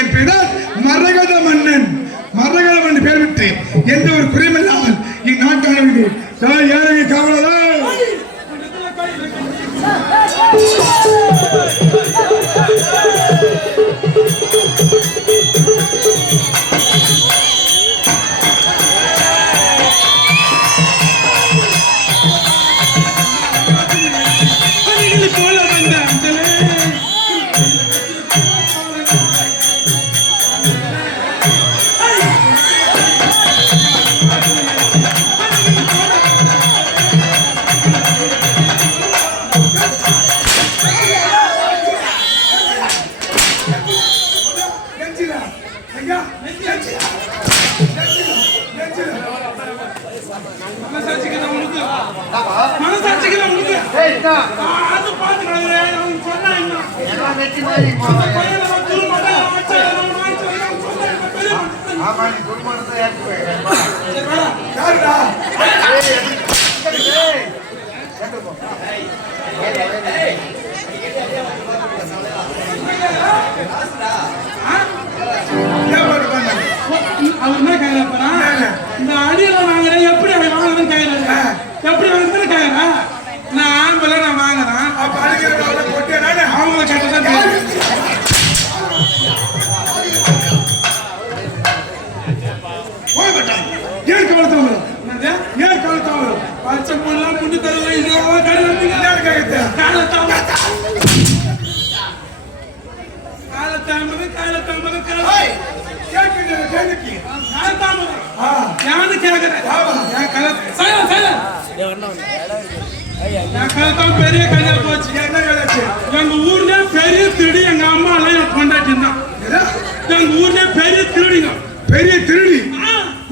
என் பெயர் மரகத மன்னன். மரகத மன்னன் பேர் விட்டு எந்த ஒரு குறைமில்லாமல் இந்நாட்டாளர்கள் ஏழை காவலர் இந்த அடியில வாங்குறேன் எப்படி அவன் வாங்கணும் கையில எப்படி வாங்குறது கையில நான் ஆம்பளை நான் வாங்குறேன் அவங்க கேட்டதான் ஏன் கவலை ஏன் கவலை பச்சை பொண்ணு முன்னு தருவேன் காலத்தாமது காலத்தாமது யாரு கேக்குறேன் பெரிய கல்யாணம் போச்சு. எங்க ஊர்ல பெரிய திருடி எங்க அம்மா எல்லாம் கொண்டாட்டி தான். எங்க ஊர்ல பெரிய திருடிங்க பெரிய திருடி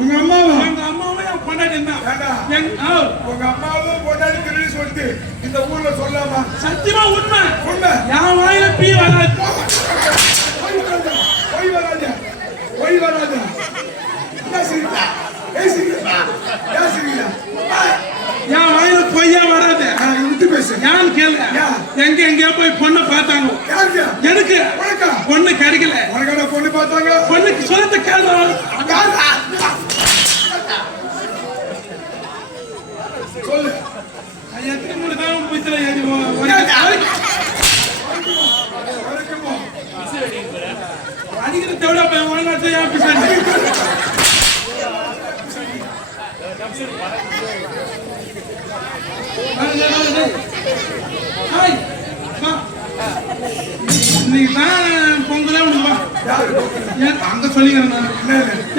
உங்க அம்மாவா? எங்க அம்மாவும் என் கொண்டாட்டி தான். உங்க அம்மாவும் கொண்டாடி திருடி சொல்லிட்டு இந்த ஊர்ல சொல்லாமா? சத்தியமா உண்மை உண்மை. என் வாயில பீ வராது. போய் வராது போய் வராது. என் வாயில பொய்யா வராது. யான்னு கேளு. எங்க எங்கேயோ போய் பொண்ணை பார்த்தாங்க. எனக்கு பொண்ணு கிடைக்கல. பொண்ணு பார்த்தாங்க. பொண்ணுக்கு சொல்லத்தை கேள்வி சொல்லு. எத்தனை மூணு தான் புயத்துல ஏறி அடிக்கிற தேவையா போய் ஒழுங்காச்சு ஏன் பிசாடி நீ தான் பொங்கலே உனக்கு அங்க சொல்லிக்கிறேன்.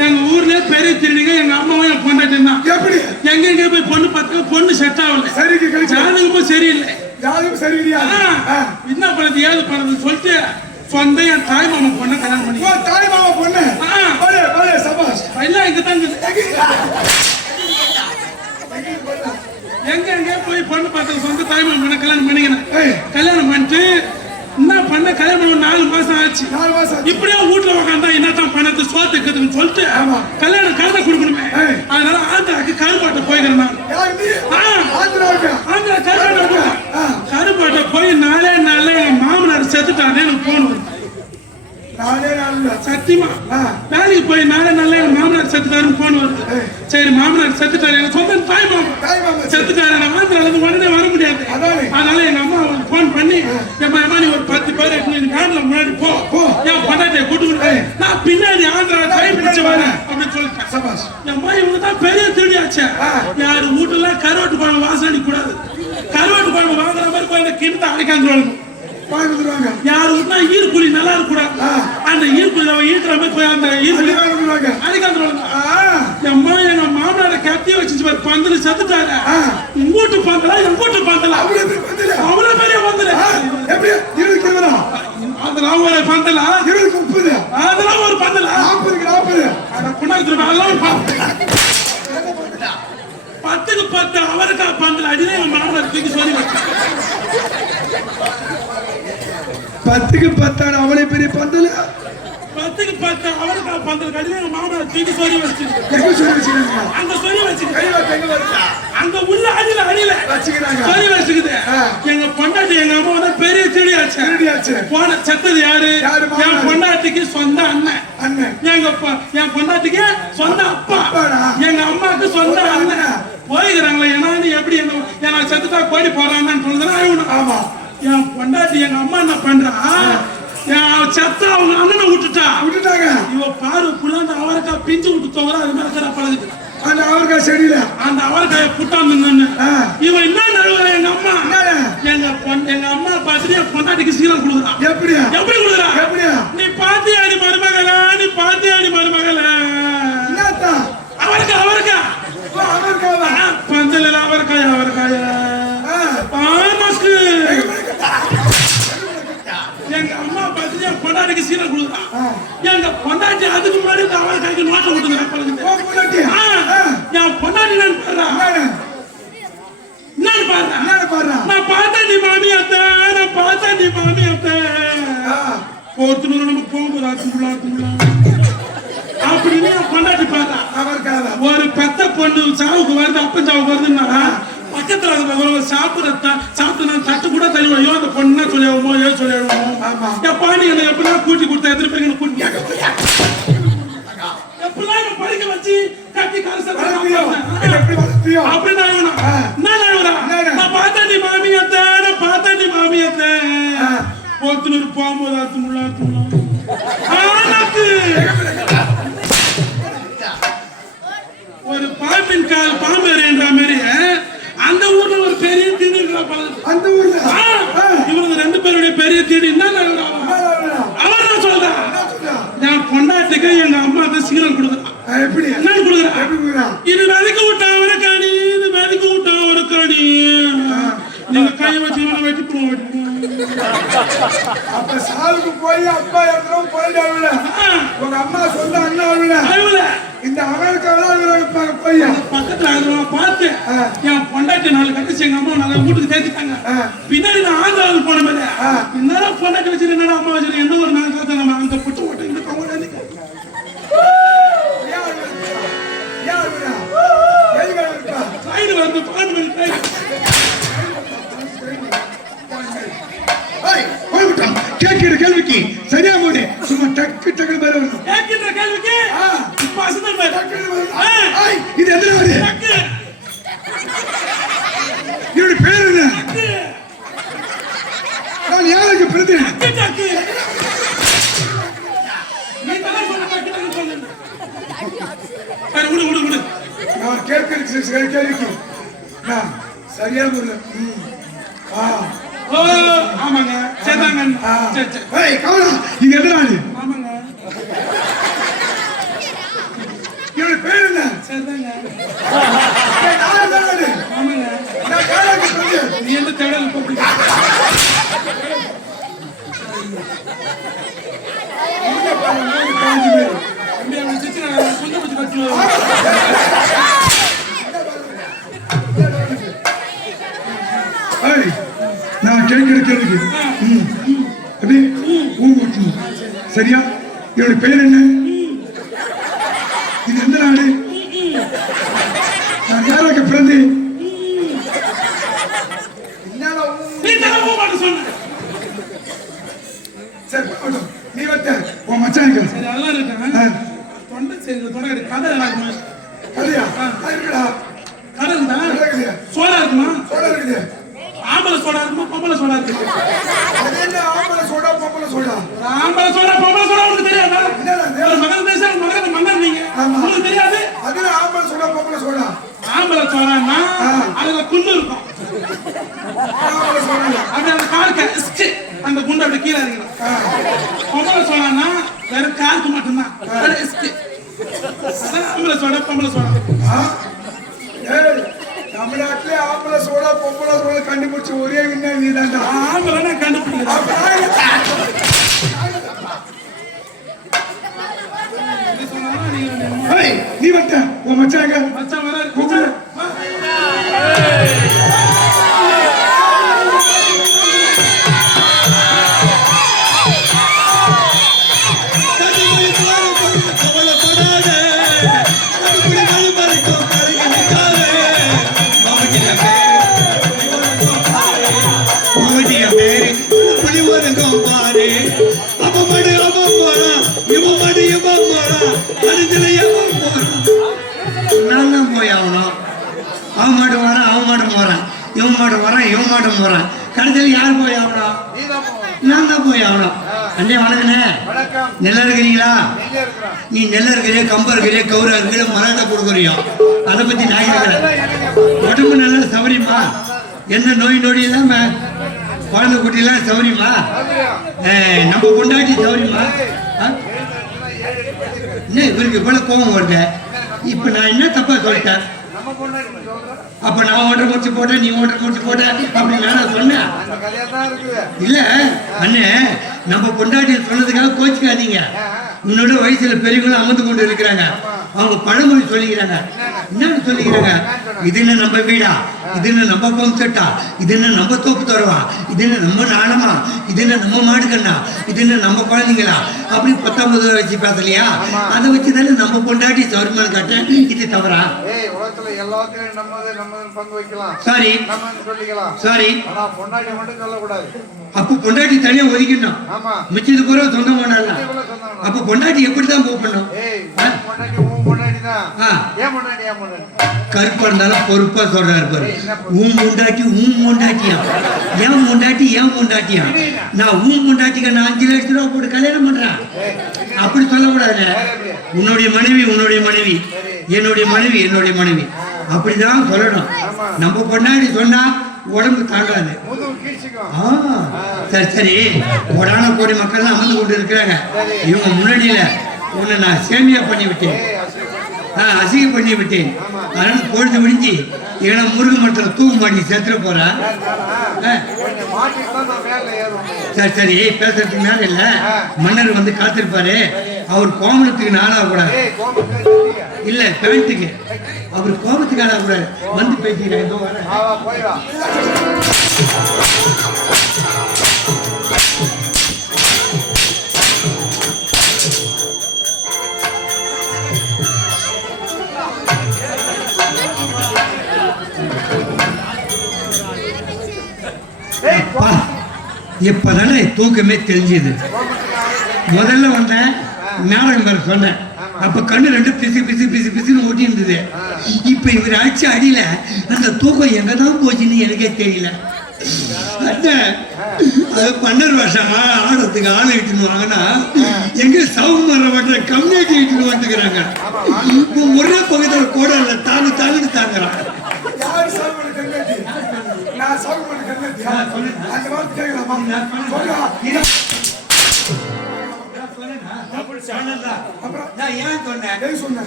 எங்க ஊர்ல பெரிய திருடிங்க எங்க அம்மாவும் என் பொண்டாட்டி தான். எப்படி எங்க எங்க போய் பொண்ணு பார்த்து பொண்ணு செட் ஆகல. சரிக்கு ஜாதகமும் சரியில்லை. ஜாதகம் சரியில்லையா? என்ன பண்ணது ஏது பண்ணது சொல்லிட்டு சொந்த என் தாய் மாமா பொண்ணை கல்யாணம் பண்ணி. தாய் மாமா பொண்ணு சபாஷ். எல்லாம் இங்கதான் எங்க எங்க போய் பொண்ணு பார்த்தது சொந்த தாய் மாமா பொண்ணை கல்யாணம் பண்ணிக்கிறேன். கல்யாணம் பண்ணிட்டு என்ன பண்ண கல்யாணம் பண்ண 4 மாசம் ஆச்சு. இப்படியே வீட்டுல உட்காந்தா என்னத்தான் பண்ணது சோத்துக்குதுன்னு சொல்லிட்டு கல்யாணம் கலந்த கொடுக்கணுமே. அதனால ஆந்திராக்கு கருப்பாட்டை போய்க்கிறேன் நான். ஆந்திரா கருப்பாட்டை போய் 4 நாள்ல எங்க மாமனார் செத்துட்டானே எனக்கு போன் வருது. சத்தியமா வேலைக்கு போய் 4 நாள்ல எங்க மாமனார் செத்துட்டாருன்னு போன் வருது. சரி மாமனார் செத்துட்டாரு எனக்கு சொந்த தாய் மாமா செத்துட்டாரு. நான் ஆந்திரால இருந்து உடனே வர முடியாது. அதனால எங்க அம்மா போன் பண்ணி எம்மா நீ ஒரு 10 பேர் வேன்ல முன்னாடி போ என் பொண்டாட்டியை கூட்டு நான் பின்னாடி ஆந்திரா டைம் பிடிச்சு வரேன் அப்படின்னு சொல்லிட்டேன். எம்மா இவங்க தான் பெரிய திருடியாச்சு. யாரு வீட்டுல கருவாட்டு குழம்பு வாசனை அடிக்க கூடாது. கருவாட்டு குழம்பு வாங்குற மாதிரி போய் இந்த கிணத்தை அடைக்காந்துருவாங்க. யாரு வீட்டுனா ஈர்க்குழி நல்லா இருக்க கூடாது. அந்த ஈர்க்குழி ஈர்க்கிற மாதிரி போய் அந்த ஈர்க்குழி அடைக்காந்துருவாங்க. எம்மா எங்க மாமனார கத்தி வச்சு பந்தல செத்துட்டாங்க. உங்க வீட்டு பந்தலா எங்க வீட்டு பந்தலா அவ்வளவு பெரிய பந்தல அதெல்லாம் ஒரு பந்தலா 20-30 அதெல்லாம் ஒரு பந்தலா 40-40 அதெல்லாம் 10க்கு 10 அவருக்கா பந்தல் அடிதான் என் மாமனார் தூக்கி சொல்லி வச்சேன். 10க்கு 10 அவ்வளவு பெரிய பந்தல 10க்கு 10 அவருக்கு பந்தல் கட்டி எங்க மாமனார் தூக்கி சொல்லி வச்சிருக்கு. எங்க சொல்லி வச்சிருக்காங்க? அங்க சொல்லி வச்சிருக்கு. கையில எங்க வருதா? அங்க உள்ள அடியில வச்சிருக்காங்க. சொல்லி வச்சிருக்குது. எங்க பொண்டாட்டி எங்க அம்மா வந்து பெரிய திருடியாச்சு. போன செத்தது யாரு? என் பொண்டாட்டிக்கு சொந்த அண்ணன். என் பொண்டாட்டிக்கு சொந்த அப்பா. எங்க அம்மாக்கு சொந்த அண்ணன். போய்கிறாங்களே ஏன்னா எப்படி என்ன செத்துட்டா கோடி போறாங்கன்னு சொல்லுதுன்னா ஆமா. என் பொண்டாட்டி எங்க அம்மா என்ன பண்றா? செத்த அவங்க அண்ணனை விட்டுட்டாங்க. இவ பாரு புள்ளாந்து அவரைக்காய் பிஞ்சு விட்டு தோற அது மேல இருக்கிற பழகுது. அந்த அவரைக்காய் செடியில அந்த அவரைக்காய புட்டாந்து இவன் என்ன நடுவுற எங்க அம்மா எங்க அம்மா பார்த்துட்டு என் பொண்டாட்டிக்கு சீலம் கொடுக்குறான். எப்படி கொடுக்குறா? நீ பாத்தியாடி மருமகளா? அவரைக்காய் பந்தல அவரைக்காய எங்க அம்மா பார்த்துட்டு என் பொண்டாட்டிக்கு சீலம் கொடுக்குறான். எங்க பொண்டாட்டி அதுக்கு முன்னாடி அவரைக்காய்க்கு நோட்டை விட்டுங்க. என் பொண்டாட்டி நான் பாரு நான் பார்த்தேன் நீ மாமியாத்த போத்துனு நமக்கு போகும்போது ஆத்துமுலாம் அப்படின்னு என் பொண்டாட்டி பார்த்தா. ஒரு பெத்த பொண்ணு சாவுக்கு வருது, அப்பன் சாவுக்கு வருதுன்னா பக்கத்துல சாப்பிட்டு தட்டு கூட தருவோம். அந்த பொண்ணு சொல்லிடுவோமோ எப்பா நீங்க எப்படிலாம் கூட்டி கொடுத்தா எத்தனை பேர் கூட்டி எப்படிலாம் படிக்க வச்சு கட்டி காசு அப்படின்னு நான் பார்த்தேன் நீ மாமியாத்த போத்துனூர் போகும்போது ஆத்துமுலாம் ஒரு பாம்பின் கால் பாம்பு என்ற மாதிரி அந்த ஊர்ல ஒரு பெரிய தீடு அந்த ஊர்ல இவங்க 2 பேருடைய பெரிய தீடு அவன் சொல்றான் நான் பொண்டாட்டிக்கு எங்க அம்மாவுக்கு சீரம் கொடுக்குறான். என்னன்னு கொடுக்குறான்? இது விதைக்கு விட்டா ஒரு காணி, இது விதைக்கு விட்டா ஒரு காணி. நீங்க கையை வச்சு வெட்டிப்போம். அப்ப சாவுக்கு போய் அப்பா எத்தனை போயிட்டாவில உங்க அம்மா சொந்த அண்ணாவில இந்த அமெரிக்காவில போய் பக்கத்துல பார்த்து என் பொண்டாட்டி 4 கட்டிச்சு எங்க அம்மா நல்லா வீட்டுக்கு தேய்ச்சிட்டாங்க. பின்னாடி நான் ஆந்திராவுக்கு போன மாதிரி என்னடா பொண்டாட்டி வச்சிரு என்னடா அம்மா வச்சிரு எந்த ஒரு நாள் காத்த நம்ம அங்க புட்டு போட்டு இந்த கவுங்க வந்து கேட்கிற கேள்விக்கு சரியா போடு. சும்மா டக்கு பேர் வரணும். கேட்கிற கேள்விக்கு இது எத்தனை வருது? இவருடைய பேர் என்ன? நான் யாருக்கு பிரதி நான் கேட்கிற கேள்விக்கு நான் சரியா போடு. ஆமாங்க சரிதாங்க. இது எதனால? ஆமாங்க இவருடைய பேர் என்ன? சரிதாங்க. ஆமாங்க நீ எந்த தேடல் போட்டு நான் கேட்கிற கேள்விக்கு சரியா? இவருடைய பெயர் என்ன? இது எந்த நாடு? நான் யாருக்கு பிறந்து நீ வட்ட உன் மச்சானுக்கு அதெல்லாம் இருக்கேன். தொண்டை சரி தொடங்க கதை கதையா? இருக்குடா கதை இருந்தா சோடா இருக்குமா? சோடா இருக்குது. ஆம்பளை சோடா இருக்குமா பொம்பளை சோடா இருக்கு? ஆம்பளை சோடா பொம்பளை சோடா. ஆம்பளை சோடா பொம்பளை சோடா உங்களுக்கு தெரியாதா? மகன் தேசம் மகன் மன்னர் நீங்க உங்களுக்கு தெரியாது? அதுல ஆம்பளை சோடா பொம்பளை சோடா. ஆம்பளை சோடான்னா அதுல குண்டு இருக்கும். அப்படி அந்த காலுக்கு அந்த குண்டு அப்படி கீழே இறங்கணும். பொம்பளை சோடான்னா வெறும் காலுக்கு மட்டும்தான். ஆம்பளை சோடா பொம்பளை சோடா. தமிழ்நாட்டிலே ஆம்பளை சோடா பொம்பளை சோடா கண்டுபிடிச்ச ஒரே விண்ணா நீ தான். ஆம்பளை கண்டுபிடிக்க நீ வட்ட உன் மச்சாங்க மச்சான் வர போறேன். கடைசியில் யார் போய் ஆகணும்? நான் தான் போய் ஆகணும். அண்ணே வணக்கண்ணே. நெல்ல இருக்கிறீங்களா? நீ நெல்ல இருக்கிறே, கம்ப இருக்கிறே, கௌரா இருக்கிற, மராட்டா கொடுக்குறியோ, அதை பத்தி நான் இருக்கிறேன். உடம்பு நல்லா சௌரியமா? என்ன நோய் நொடி இல்லாம குழந்தை குட்டிலாம் சௌரியமா? நம்ம கொண்டாடி சௌரியமா? என்ன இவருக்கு இவ்வளவு கோபம் வருது? இப்ப நான் என்ன தப்பா சொல்லிட்டேன்? அப்ப நான் ஓட்டர் முடிச்சு போட்டேன், நீ ஓட்டர் முடிச்சு போட்ட அப்படின்னு நான் சொன்னேன். இல்ல அண்ணே, நம்ம கொண்டாடி சொன்னதுக்காக கோச்சுக்காதீங்க. உன்னோட வயசுல பெரியவங்களும் அமர்ந்து கொண்டு இருக்கிறாங்க. அவங்க பழமொழி சொல்லிக்கிறாங்க. என்னன்னு சொல்லிக்கிறாங்க? இது என்ன நம்ம வீடா? இது என்ன நம்ம பம்ப் செட்டா? இது என்ன நம்ம தோப்பு தருவா? இது என்ன நம்ம நாளமா? இது என்ன நம்ம மாடுகண்ணா? இது என்ன நம்ம குழந்தைங்களா? அப்படி 19 வச்சு பேசலையா? அதை வச்சுதானே நம்ம கொண்டாடி சௌரியமான காட்ட. இது தவறா? சாரி சாரி, அப்ப பொண்டாட்டி தனியா ஒதுக்கணும். மிச்சது பூரா சொந்தமான அப்ப பொண்டாட்டி எப்படிதான் போகணும்? கருப்பா இருந்தாலும் பொறுப்பா சொல்றாரு பாரு. ஊன் முண்டாட்டி ஊன் முண்டாட்டியா? ஏன் முண்டாட்டி ஏன் முண்டாட்டியா? நான் ஊன் முண்டாட்டிக்கு நான் 5 லட்சம் ரூபாய் போட்டு கல்யாணம் பண்றேன் அப்படி சொல்லக்கூடாது. உன்னுடைய மனைவி உன்னுடைய மனைவி, என்னுடைய மனைவி என்னுடைய மனைவி, அப்படிதான் சொல்லணும். நம்ம பொண்டாட்டி சொன்னா உடம்பு தாங்காது. சரி சரி, கோடான கோடி மக்கள் தான் அமர்ந்து கொண்டு இருக்கிறாங்க. இவங்க முன்னாடியில உன்னை நான் சேமியா பண்ணி விட்டேன், அசிங்க பண்ணி விட்டேன். அதனால பொழுது முடிஞ்சு ஏன்னா முருக மரத்தில் தூக்கு மாட்டி சேர்த்துட போறேன். சரி சரி, பேசுறதுக்கு மேல இல்ல, மன்னர் வந்து காத்திருப்பாரு. அவர் கோமணத்துக்கு நாளாக கூடாது, இல்ல பேண்ட்டுக்கு. அவர் கோபத்துக்கு ஆளாக கூடாது. வந்து பேசிக்கிறேன். ஏதோ வர இப்பதானே தூக்கமே தெரிஞ்சது. முதல்ல வந்தேன் நாடகம் பேர சொன்னேன். அப்ப கண்ணு ரெண்டு பிசு பிசு பிசு பிசுன்னு ஓட்டி இருந்தது. இப்ப இவர் அடிச்ச அடியில அந்த தூக்கம் எங்கதான் போச்சுன்னு எனக்கே தெரியல. அது 12 வருஷமா ஆடுறதுக்கு ஆள் இட்டுன்னு வாங்கன்னா எங்க சவுமர வட்ட கம்யூனிட்டி இட்டுன்னு வந்துக்கிறாங்க. ஒரே பகுதியில் கூட இல்ல, தாங்கு தாங்குன்னு தாங்குறான்.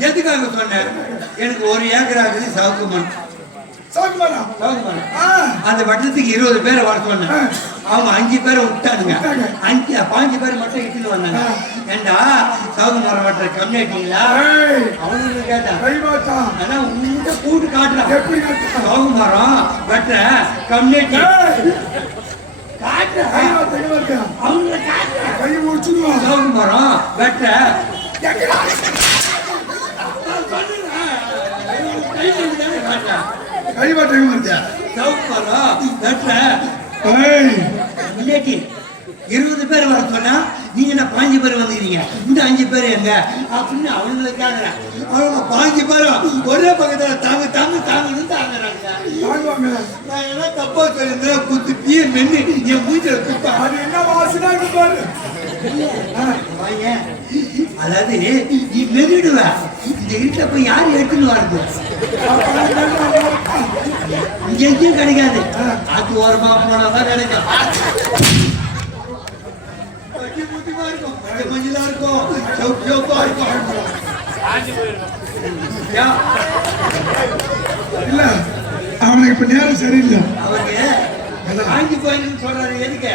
எதுக்காக சொன்னேன்? எனக்கு 1 ஏக்கர் ஆகுது சவுக்குமன். அந்த வட்டத்துக்கு 20 பேரை வர சொன்னேன். அவங்க 5 பேரை விட்டானுங்க. 5 பேர் மட்டும் இட்டுன்னு வந்தாங்க. ஏண்டா சவுக்கு மரம் வட்டுற கம்யூனிட்டிங்களா? அவனுக்கு கேட்டான். ஆனா உங்க கூட்டு காட்டுறான். சவுக்கு மரம் வட்டுற கம்யூனிட்டி சவுக்கு மரம் வெட்ட முன்னாடி 20 பேர் வர சொன்னா நீங்க என்ன 5 பேர் வந்துக்கிறீங்க, இந்த 5 பேர் எங்க அப்படின்னு அவங்களுக்காக அவங்க 5 பேரும் ஒரே பக்கத்துல தாங்க தாங்க தாங்கன்னு தாங்குறாங்க. நான் என்ன தப்பா சொல்லியிருந்தேன்? குத்து தீய மென்னு என் மூஞ்சில குத்த. அது என்ன வாசனா பாரு. அதாவது நீ மெரிடுவ, இந்த வீட்டுல போய் யாரு எடுத்துன்னு வருது? எங்கேயும் கிடைக்காது. அது ஓரமா போனாதான் கிடைக்கும். இல்ல அவனுக்கு இப்ப நேரம் சரியில்லை. காஞ்சி கோயில்னு சொல்றாரு. எதுக்கு?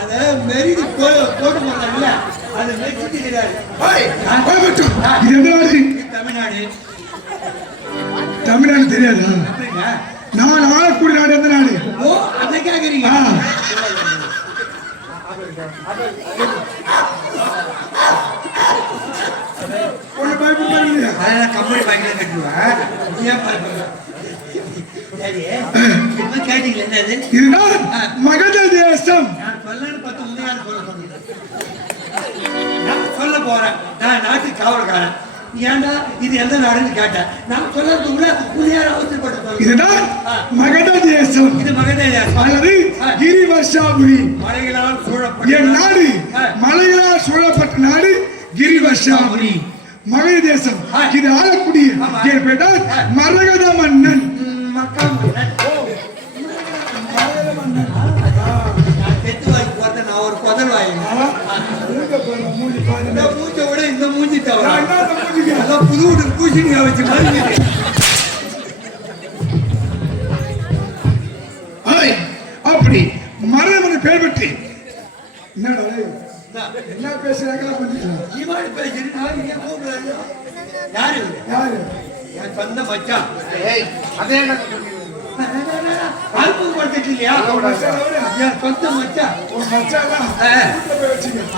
அத மெரிடி போட்டு போட்டாங்கல்ல, அதை மெரிச்சிட்டு இருக்கிறாரு. தமிழ்நாடு. தமிழ்நாடு தெரியாது. நான் ஆளக்கூடிய நாடு எந்த நாடு? ஓ, அதை கேக்குறீங்க. கம்பெனி பயங்கர கட்டுவேன். மகத தேசம் சொல்ல போறேன். நான் நாட்டு காவல்காரன். ஏன்டா இது எந்த நாடுன்னு கேட்டேன். நான் சொல்லறதுக்குள்ள புள்ளியார அவசரப்பட்டு இதுதான் மகத தேசம். இது மகத தேசம் அல்லது கிரிவர்ஷாபுரி. மலைகளால் சூழப்பட்ட என் நாடு மலைகளால் சூழப்பட்ட நாடு கிரிவர்ஷாபுரி மகத தேசம். இது ஆளக்கூடிய என் பெயர் மரகத மன்னன். ஒரு குதல் மூச்சை விட இந்த மூஞ்சி தவிர புது வீட்டு பூசணிக்கா வச்சு அப்படி மரணம் பேர் பெற்று என்ன பேசுறாங்க. யாரு யாரு என் சொந்த மச்சான். அதே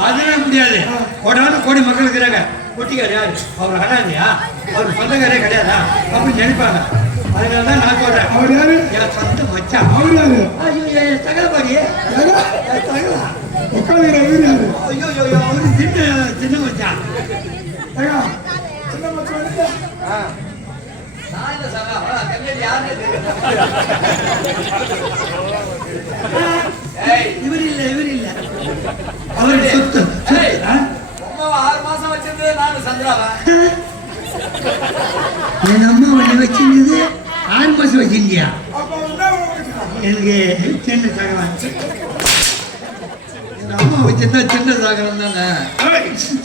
அதுவே முடியாது. கோடி மக்கள் இருக்கிறாங்க. கொட்டிக்காரு யாரு அவர் அடாதியா அவர் சொந்தக்காரே கிடையாதா அப்படின்னு நினைப்பாங்க. அதனாலதான் நான் சொல்றேன் அவர் யாரு என் சொந்த மச்சான். அவர் யாரு தகலபாடி ஐயோ அவரு சின்ன மச்சான். சின்ன மச்சான் இவர் இல்ல அவருடைய சொத்து. 6 மாசம் வச்சிருந்தது நான் சந்திராவா. என் அம்மா ஒண்ணு வச்சிருந்தது 6 மாசம் வச்சிருந்தியா? எனக்கு சின்ன சகலம். என் அம்மா வச்சிருந்தா சின்ன சகலம் தானே.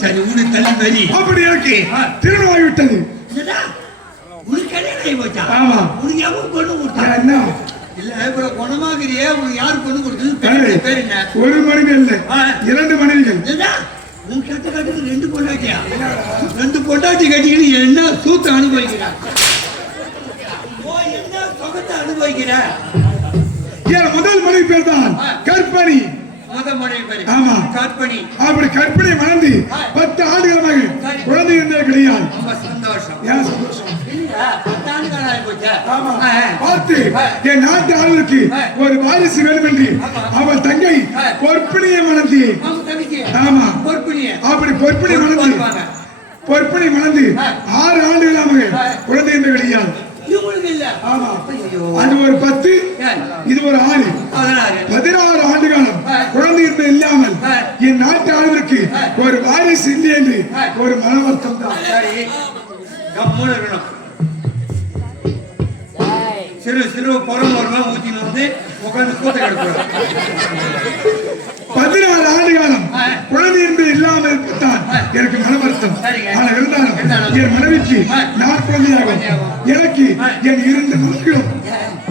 சரி உனக்கு தள்ளி மாதிரி அப்படி இருக்கு. திருமணம் விட்டது உனக்கு கல்யாணம் போச்சா? ஆமா. உனக்கு எவன் பொண்ணு கொடுத்தா? என்ன இல்ல இப்ப குணமாகிறியே உனக்கு யாரு பொண்ணு கொடுத்தது? பேர் என்ன? ஒரு மனைவி இல்ல 2 மனைவிகள். உன் கட்ட கட்டுக்கு 2 பொண்டாட்டியா? 2 பொண்டாட்டி கட்டிக்கிட்டு என்ன சூத்த அனுபவிக்கிறான்? என்ன சொகத்தை அனுபவிக்கிற? என் முதல் மனைவி பேர் தான் கற்பனை. ஆமா கற்பனை. அப்படி கற்பனை மணந்து 10 ஆண்டுகளாக குழந்தை இருந்தே கிடையாது. சந்தோஷம். ஏன் சந்தோஷம்? பார்த்து என் நாட்டு ஆளுக்கு ஒரு வாரிசு வேண்டும் என்று அவள் தங்கை பொற்பனையை மணந்து. ஆமா அப்படி பொற்பனை மணந்து 6 ஆண்டுகளாக குழந்தை இருந்தே கிடையாது. அது ஒரு 10 இது ஒரு 6 16 ஆண்டு காலம் குழந்தை இருந்த இல்லாமல் என் நாட்டு ஆளுநருக்கு ஒரு வாரிசு இல்லை என்று ஒரு மன வருத்தம் தான். சிறு பொருள் ஊத்தி வந்து உட்காந்து கூத்த கிடக்குறாங்க. 14 ஆண்டு காலம் குழந்தை என்பது இல்லாமல் இருப்பதுதான் எனக்கு மன வருத்தம். ஆனால் இருந்தாலும் என் மனைவிக்கு நான் குழந்தையாகும். எனக்கு என் 2 மக்களும்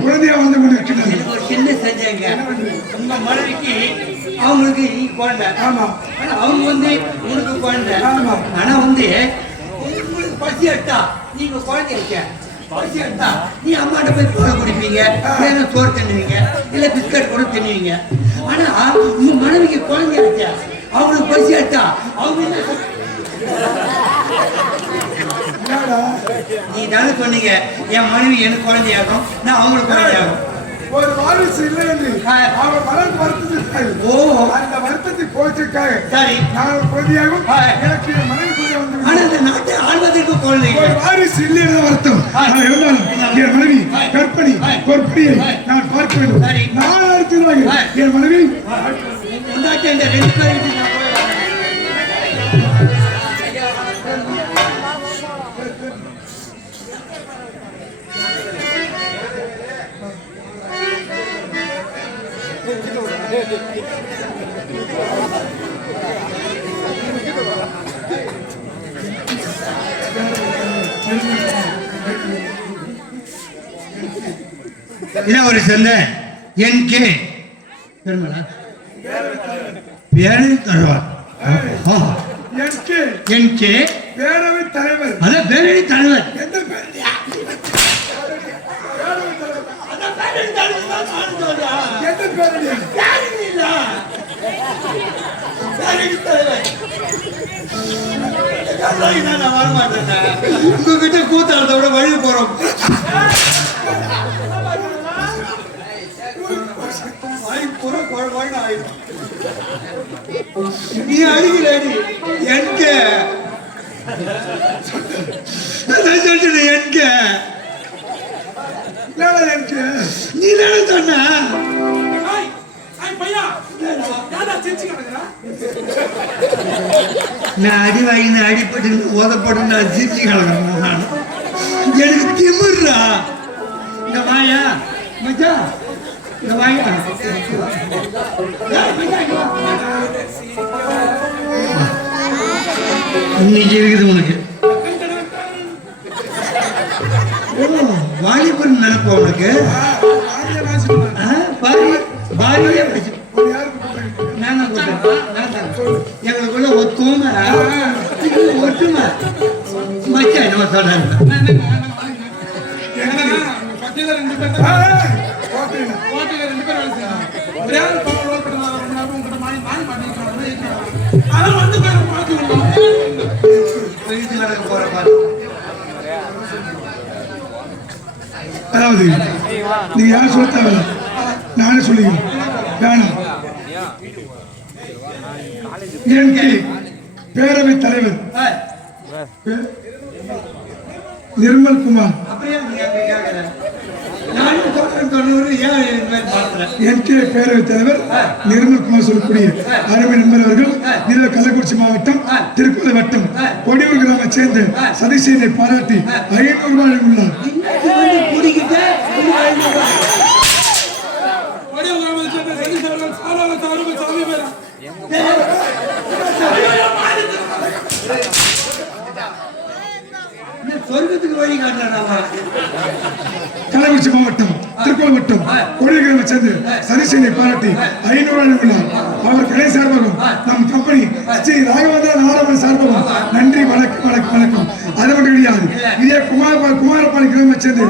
குழந்தையா வந்து கொண்டிருக்கிறது. ஒரு சின்ன செஞ்சாங்க உங்க மனைவிக்கு அவங்களுக்கு நீ குழந்தை. ஆமா அவங்க வந்து உனக்கு குழந்தை. ஆமா ஆனா வந்து உங்களுக்கு பசி எடுத்தா நீங்க குழந்தை இருக்க பசி எடுத்தா நீ அம்மாட்ட போய் பால் குடிப்பீங்க, வேற சோறு தின்னுவீங்க, இல்ல பிஸ்கட் கூட தின்னுவீங்க. ஆனா உங்க மனைவிக்கு குழந்தை இருக்க அவங்களுக்கு பசி எடுத்தா அவங்க நீ தானே சொன்னீங்க என் மனைவி எனக்கு குழந்தையாகும், நான் அவங்களுக்கு குழந்தையாகும். ஒரு வாரிசு இல்லை என்று அவர் மனம் வருத்தத்திற்காக அந்த வருத்தத்தை போச்சுக்காக சரி நான் குழந்தையாகும் எனக்கு என் மனைவி குழந்தை வந்து. ஆனா இந்த நாட்டை ஆள்வதற்கு குழந்தை ஒரு வாரிசு இல்லை என்ற வருத்தம் இருந்தாலும் என் மனைவி கற்பனை பொற்பனையை நான் பார்க்க வேண்டும். நான் அடுத்ததாக என் மனைவி கொண்டாட்டி இந்த 2 பேருக்கு ஒரு சந்தை என் கே பெருமளா பேரவை தருவார். என் கே பேரவை தலைவர். அதான் பேரவை தலைவர். உங்ககிட்ட கூத்தாடுறத விட வழி போறோம். நீ அடிக்கடி எனக்கு நான் சொல்றேன் எனக்கு எனக்கு நீ தானே சொன்ன பையா யாரா சிரிச்சு கிடக்குறா நான் அடி வாங்கி அடிப்பட்டு ஓதப்பட்டு நான் சிரிச்சு கிடக்குறேன் நான் எனக்கு திமிர்றா இந்த வாயா மச்சான் இந்த வாயா இன்னைக்கு இருக்குது உனக்கு வாலிபன் நினைப்பா உனக்கு பாரியே படிச்சு எங்களுக்குள்ள ஒத்துமை ஒற்றுமை மச்சா என்ன சொல்றாங்க பக்கத்துல 2 பேர் ஓட்டில 2 பேர் வேலை செய்யறாங்க ஒரே ஆள் பவர் ரோல் பண்ணாத ரொம்ப நேரம் உங்ககிட்ட மாறி பண்ணிக்கிறாங்க அத வந்து பேர் பாத்துக்கணும் பெரிய நடக்க போற பாரு அதாவது நீங்க யாரும் சொல்ல தேவையில்ல நானே சொல்லிக்கிறேன் வேணாம் எனக்கு பேரவை தலைவர் நிர்மல் குமார் என்கே பேரவை தலைவர் நிர்மல் குமார் சொல்லக்கூடிய அருமை நண்பர் அவர்கள் நில கள்ளக்குறிச்சி மாவட்டம் திருப்பதி வட்டம் கொடியூர் கிராமத்தை சேர்ந்த சதீஷனை பாராட்டி 500 ரூபாய் உள்ளார். சொர்க்கத்துக்கு வழி காட்டுறாங்க கள்ளக்குறிச்சி மாவட்டம் திருப்பதி வட்டம் கொடியூர் கிராமத்தை சேர்ந்த சதீஷனை பாராட்டி 500 ரூபாய் உள்ளார். அவர் கடை சார்பாகவும் நம் கம்பெனி ஸ்ரீ ராகவேந்திர நாராயணன் சார்பாகவும் நன்றி வணக்கம் வணக்கம் வணக்கம். அது மட்டும் கிடையாது, இதே குமாரபாடி கிராமத்தை சேர்ந்த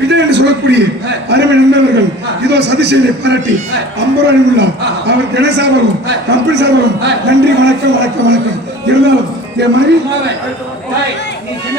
விஜய் என்று சொல்லக்கூடிய அருமை நண்பர்கள் இதோ சதீஷனை பாராட்டி 50 ரூபாய் உள்ளார். அவர் கடை சார்பாகவும் கம்பெனி சார்பாகவும் நன்றி வணக்கம் வணக்கம் வணக்கம். இருந்தாலும் என் மனைவி நீ சின்ன